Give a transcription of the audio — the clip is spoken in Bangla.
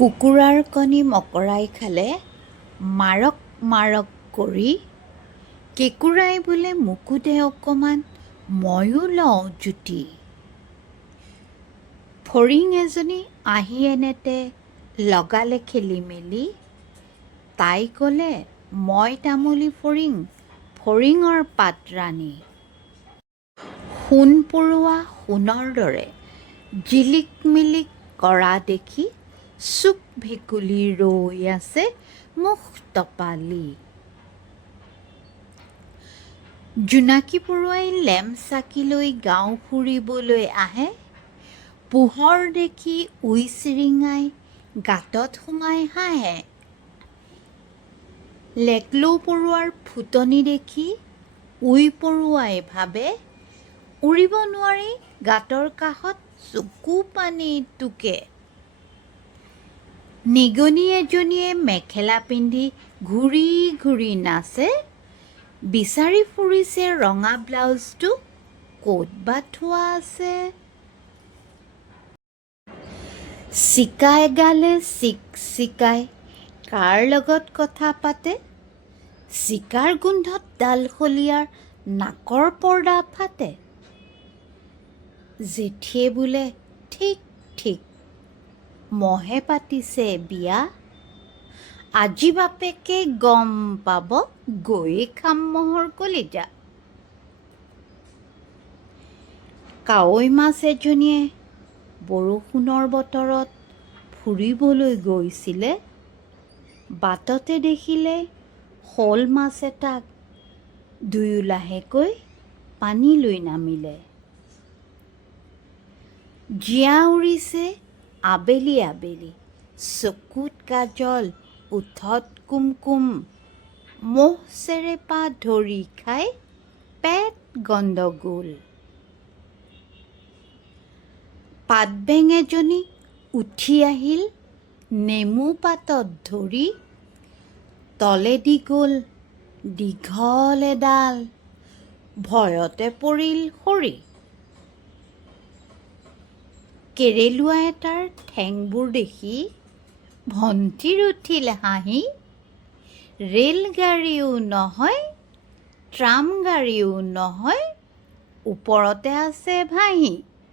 কুকুৰাৰ কণী মকৰাই খালে মাৰক মাৰক কৰি কেঁকুৰাই বোলে মোকো দে অকণমান ময়ো লওঁ জুতি। ফৰিং এজনী আহি এনেতে লগালে খেলি মেলি তাই ক'লে মই তামুলী ফৰিং ফৰিঙৰ পাত ৰাণী সোণ পৰুৱা সোণৰ দৰে জিলিক মিলিক কৰা দেখি চুক ভেকুলী ৰৈ আছে মুখ টপালি জোনাকী পৰুৱাই চাকি লৈ গাঁও ফুৰিবলৈ আহে। পোহৰ দেখি উই চিৰিঙাই গাঁতত সোমাই হাঁহে। লেকলৌ পৰুৱাৰ ফুটনি দেখি উই পৰুৱাই ভাবে, উৰিব নোৱাৰি, গাঁতৰ কাষত চকু পানী টুকে। নিগনি এজনীয়ে মেখেলা পিন্ধি ঘূৰি ঘূৰি নাচে বিচাৰি ফুৰিছে ৰঙা ব্লাউজটো ক'ত বা থোৱা আছে। চিকা এগালে চিক চিকাই কাৰ লগত কথা পাতে? চিকাৰ গোন্ধত ডালশলিয়াৰ নাকৰ পৰ্দা ফাটে। জেঠীয়ে বোলে ঠিক ঠিক মহে পাতিছে বিয়া। আজি বাপেকে গম পাব গৈয়ে খাম মহৰ কলিজা। কাৱৈ মাছ এজনীয়ে বৰষুণৰ বতৰত ফুৰিবলৈ গৈছিলে। বাটতে দেখিলে শ'ল মাছ এটাক দুয়ো লাহেকৈ পানীলৈ নামিলে। জীয়া উৰিছে আবেলি আবেলি, চকুত কাজল ওঠত কুমকুম, মহ চেৰেপা ধৰি খাই পেট গণ্ডগোল। পাত বেং এজনী উঠি আহিল, নেমু পাতত ধৰি তলেদি গ'ল দীঘল এডাল। ভয়তে পৰিল সৰি কেৰেলুৱা এটাৰ ঠেংবোৰ দেখি ভণ্টিৰ উঠিল হাঁহি, ৰেলগাড়ীও নহয় ট্ৰাম গাড়ীও নহয়, ওপৰতে আছে ভাহি